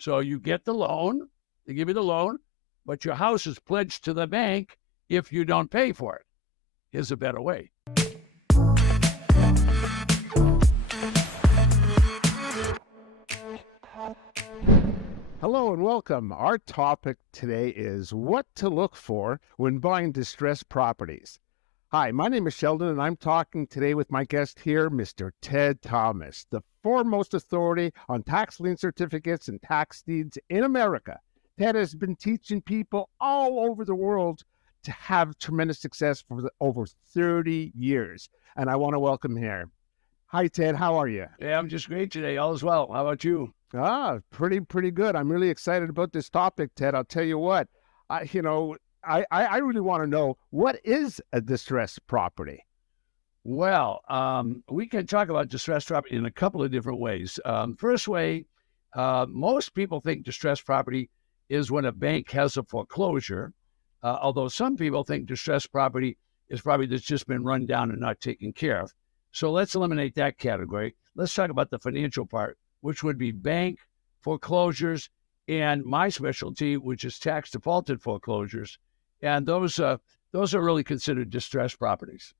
So you get the loan, they give you the loan, but your house is pledged to the bank if you don't pay for it. Here's a better way. Hello and welcome. Our topic today is what to look for when buying distressed properties. Hi, my name is Sheldon, and I'm talking today with my guest here, Mr. Ted Thomas, the foremost authority on tax lien certificates and tax deeds in America. Ted has been teaching people all over the world to have tremendous success for over 30 years, and I want to welcome him here. Hi, Ted. How are you? Yeah, I'm just great today. All is well. How about you? Pretty good. I'm really excited about this topic, Ted. I'll tell you what, I really want to know, what is a distressed property? Well, we can talk about distressed property in a couple of different ways. First way, most people think distressed property is when a bank has a foreclosure, although some people think distressed property is property that's just been run down and not taken care of. So let's eliminate that category. Let's talk about the financial part, which would be bank foreclosures and my specialty, which is tax defaulted foreclosures. And those are really considered distressed properties.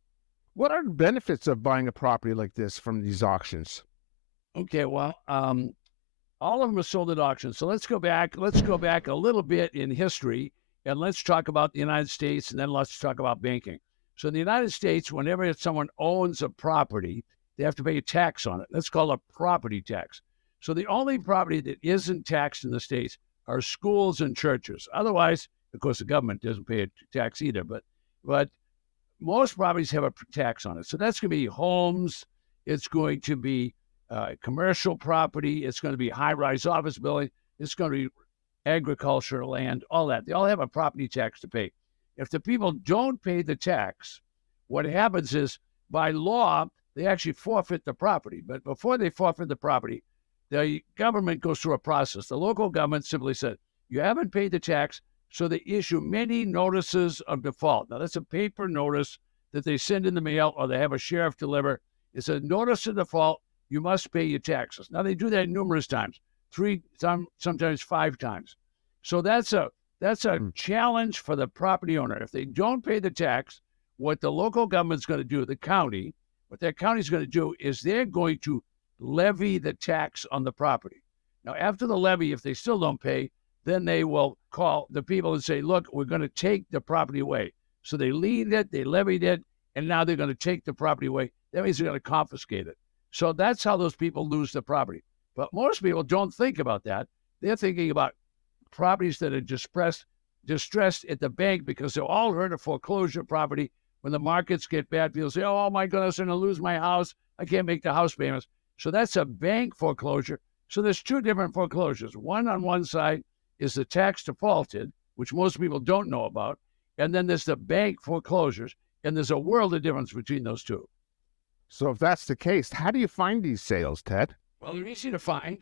What are the benefits of buying a property like this from these auctions? Okay, well, all of them are sold at auction. So let's go back. Let's go back a little bit in history, and let's talk about the United States, and then let's talk about banking. So in the United States, whenever someone owns a property, they have to pay a tax on it. That's called a property tax. So the only property that isn't taxed in the States are schools and churches. Otherwise, of course, the government doesn't pay a tax either, but most properties have a tax on it. So that's going to be homes. It's going to be commercial property. It's going to be high-rise office building. It's going to be agricultural land, all that. They all have a property tax to pay. If the people don't pay the tax, what happens is, by law, they actually forfeit the property. But before they forfeit the property, the government goes through a process. The local government simply said, you haven't paid the tax, so they issue many notices of default. Now, that's a paper notice that they send in the mail, or they have a sheriff deliver. It's a notice of default. You must pay your taxes. Now, they do that numerous times, sometimes 5 times. So that's a challenge for the property owner. If they don't pay the tax, what the local government's going to do, the county, what that county's going to do is they're going to levy the tax on the property. Now, after the levy, if they still don't pay, then they will call the people and say, look, we're going to take the property away. So they liened it, they levied it, and now they're going to take the property away. That means they're going to confiscate it. So that's how those people lose the property. But most people don't think about that. They're thinking about properties that are distressed at the bank, because they've all heard of foreclosure property. When the markets get bad, people say, oh my goodness, I'm going to lose my house. I can't make the house payments. So that's a bank foreclosure. So there's 2 different foreclosures. One on one side is the tax defaulted, which most people don't know about. And then there's the bank foreclosures. And there's a world of difference between those 2. So if that's the case, how do you find these sales, Ted? Well, they're easy to find.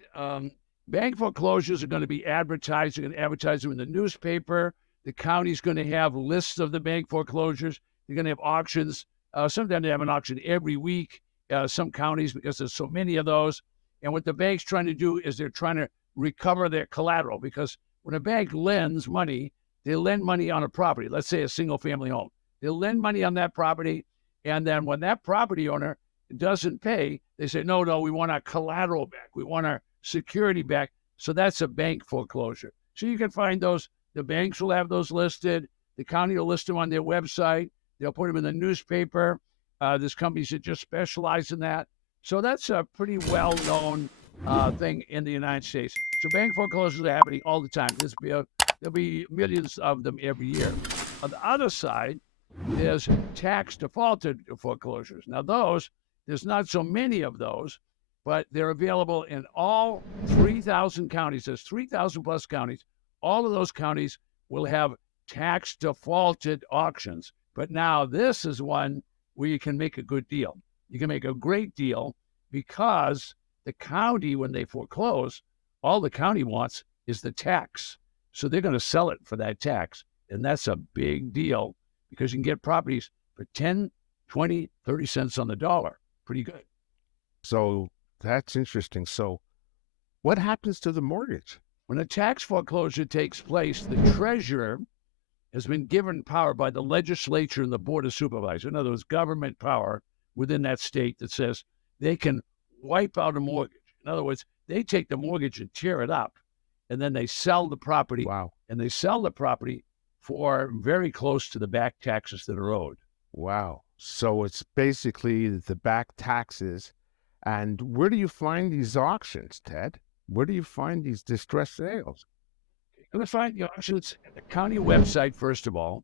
Bank foreclosures are going to be advertised. They're going to advertise them in the newspaper. The county's going to have lists of the bank foreclosures. They're going to have auctions. Sometimes they have an auction every week, some counties, because there's so many of those. And what the bank's trying to do is they're trying to recover their collateral, because when a bank lends money, they lend money on a property, let's say a single-family home. They'll lend money on that property, and then when that property owner doesn't pay, they say, no, we want our collateral back. We want our security back. So that's a bank foreclosure. So you can find those. The banks will have those listed. The county will list them on their website. They'll put them in the newspaper. There's companies that just specialize in that. So that's a pretty well-known thing in the United States. So bank foreclosures are happening all the time. There'll be millions of them every year. On the other side, there's tax defaulted foreclosures. Now there's not so many of those, but they're available in all 3,000 counties. There's 3,000 plus counties. All of those counties will have tax defaulted auctions. But now this is one where you can make a good deal. You can make a great deal, because the county, when they foreclose, all the county wants is the tax. So they're going to sell it for that tax. And that's a big deal, because you can get properties for 10, 20, 30 cents on the dollar. Pretty good. So that's interesting. So what happens to the mortgage? When a tax foreclosure takes place, the treasurer has been given power by the legislature and the board of supervisors. In other words, government power within that state that says they can wipe out a mortgage. In other words, they take the mortgage and tear it up, and then they sell the property, Wow. and they sell the property for very close to the back taxes that are owed. Wow. So it's basically the back taxes. And where do you find these auctions, Ted? Where do you find these distress sales? You're going to find the auctions at the county website, first of all.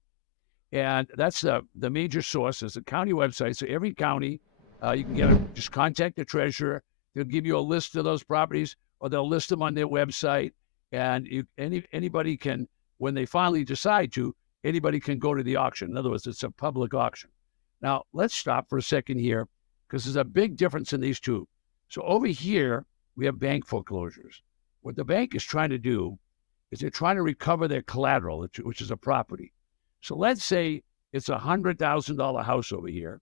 And that's the major source is the county website. So every county, you can just contact the treasurer. They'll give you a list of those properties, or they'll list them on their website. And anybody can, when they finally decide to, anybody can go to the auction. In other words, it's a public auction. Now, let's stop for a second here because there's a big difference in these two. So over here, we have bank foreclosures. What the bank is trying to do is they're trying to recover their collateral, which is a property. So let's say it's a $100,000 house over here,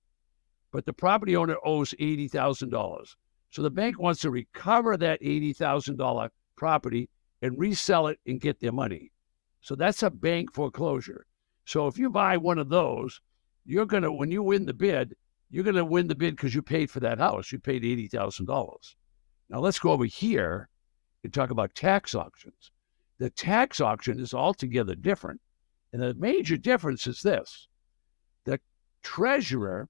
but the property owner owes $80,000. So the bank wants to recover that $80,000 property and resell it and get their money. So that's a bank foreclosure. So if you buy one of those, when you win the bid, you're going to win the bid because you paid for that house. You paid $80,000. Now let's go over here and talk about tax auctions. The tax auction is altogether different. And the major difference is this. The treasurer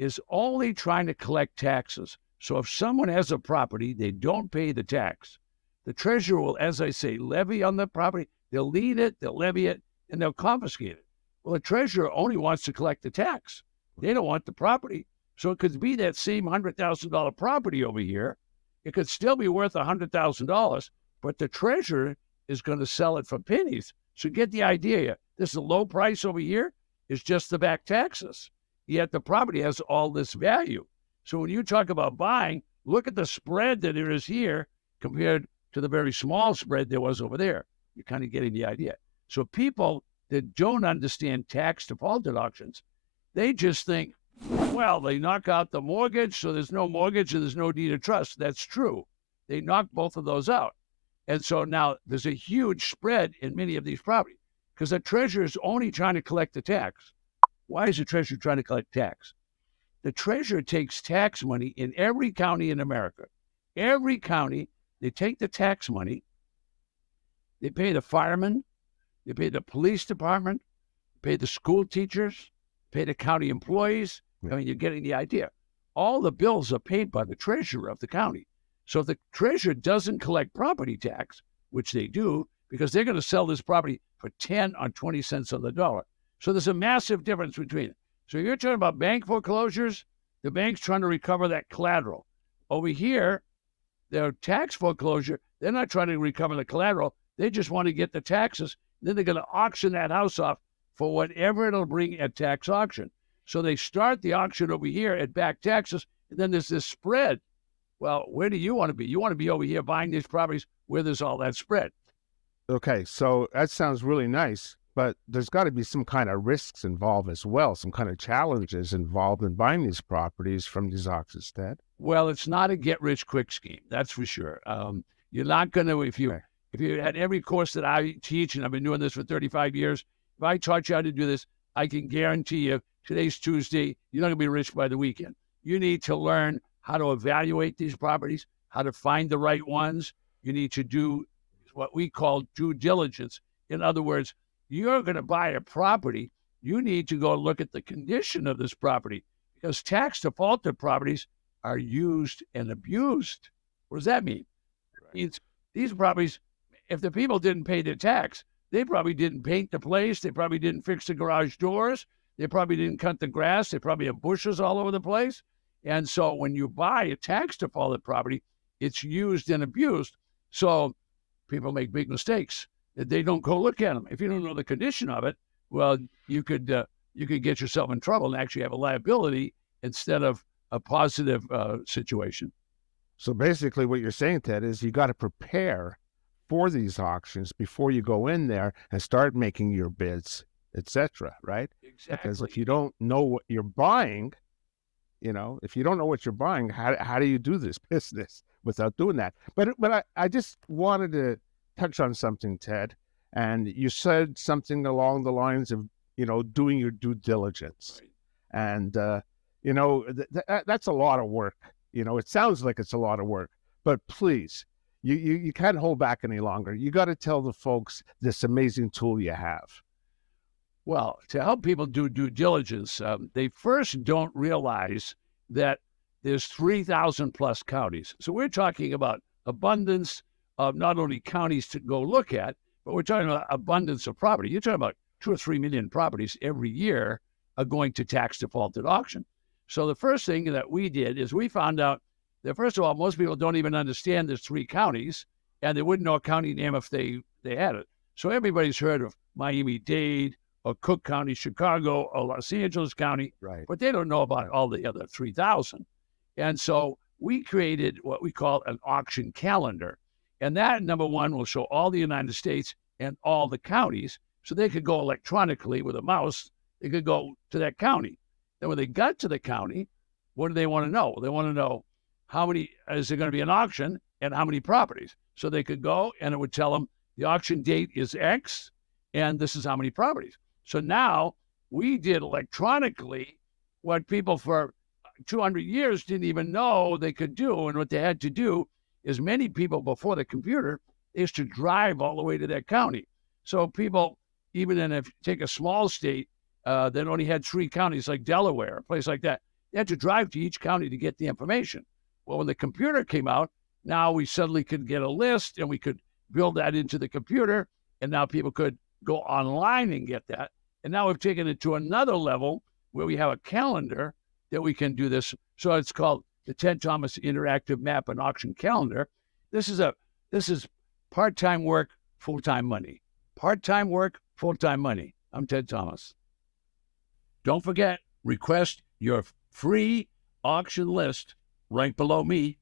is only trying to collect taxes. So if someone has a property, they don't pay the tax. The treasurer will, as I say, levy on the property. They'll lien it, they'll levy it, and they'll confiscate it. Well, the treasurer only wants to collect the tax. They don't want the property. So it could be that same $100,000 property over here. It could still be worth $100,000, but the treasurer is going to sell it for pennies. So get the idea. This is a low price over here. It's just the back taxes. Yet the property has all this value. So when you talk about buying, look at the spread that there is here compared to the very small spread there was over there. You're kind of getting the idea. So people that don't understand tax defaulted auctions, they just think, well, they knock out the mortgage, so there's no mortgage and there's no deed of trust. That's true. They knock both of those out. And so now there's a huge spread in many of these properties because the treasurer is only trying to collect the tax. Why is the treasurer trying to collect tax? The treasurer takes tax money in every county in America. Every county, they take the tax money, they pay the firemen, they pay the police department, pay the school teachers, pay the county employees. I mean, you're getting the idea. All the bills are paid by the treasurer of the county. So if the treasurer doesn't collect property tax, which they do, because they're going to sell this property for 10 or 20 cents on the dollar. So there's a massive difference between it. So you're talking about bank foreclosures, the bank's trying to recover that collateral. Over here, their tax foreclosure, they're not trying to recover the collateral. They just want to get the taxes. Then they're going to auction that house off for whatever it'll bring at tax auction. So they start the auction over here at back taxes, and then there's this spread. Well, where do you want to be? You want to be over here buying these properties where there's all that spread. Okay, so that sounds really nice, but there's got to be some kind of risks involved as well, some kind of challenges involved in buying these properties from these auctions, Ted. Well, it's not a get-rich-quick scheme, that's for sure. You're not going to, if you had every course that I teach, and I've been doing this for 35 years, if I taught you how to do this, I can guarantee you today's Tuesday, you're not going to be rich by the weekend. You need to learn how to evaluate these properties, how to find the right ones. You need to do what we call due diligence. In other words, you're going to buy a property. You need to go look at the condition of this property because tax defaulted properties are used and abused. What does that mean? It means these properties, if the people didn't pay their tax, they probably didn't paint the place. They probably didn't fix the garage doors. They probably didn't cut the grass. They probably have bushes all over the place. And so when you buy a tax defaulted property, it's used and abused. So people make big mistakes. They don't go look at them. If you don't know the condition of it, well, you could get yourself in trouble and actually have a liability instead of a positive situation. So basically what you're saying, Ted, is you got to prepare for these auctions before you go in there and start making your bids, etc., right? Exactly. Because if you don't know what you're buying, if you don't know what you're buying, how do you do this business without doing that? But I just wanted to touch on something, Ted, and you said something along the lines of, doing your due diligence. And, that's a lot of work. It sounds like it's a lot of work, but please, you can't hold back any longer. You got to tell the folks this amazing tool you have. Well, to help people do due diligence, they first don't realize that there's 3,000 plus counties. So we're talking about abundance of not only counties to go look at, but we're talking about abundance of property. You're talking about 2 or 3 million properties every year are going to tax defaulted auction. So the first thing that we did is we found out that, first of all, most people don't even understand there's 3 counties, and they wouldn't know a county name if they had it. So everybody's heard of Miami-Dade or Cook County, Chicago, or Los Angeles County, Right. but they don't know about all the other 3,000. And so we created what we call an auction calendar. And that, number one, will show all the United States and all the counties. So they could go electronically with a mouse, they could go to that county. Then when they got to the county, what do they want to know? They want to know how many, is there going to be an auction and how many properties? So they could go and it would tell them the auction date is X and this is how many properties. So now we did electronically what people for 200 years didn't even know they could do. And what they had to do is, many people before the computer is to drive all the way to that county. So people, even if you take a small state that only had 3 counties like Delaware, a place like that, they had to drive to each county to get the information. Well, when the computer came out, now we suddenly could get a list and we could build that into the computer. And now people could go online and get that. And now we've taken it to another level where we have a calendar that we can do this. So it's called the Ted Thomas Interactive Map and Auction Calendar. This is part-time work, full-time money. Part-time work, full-time money. I'm Ted Thomas. Don't forget, request your free auction list right below me.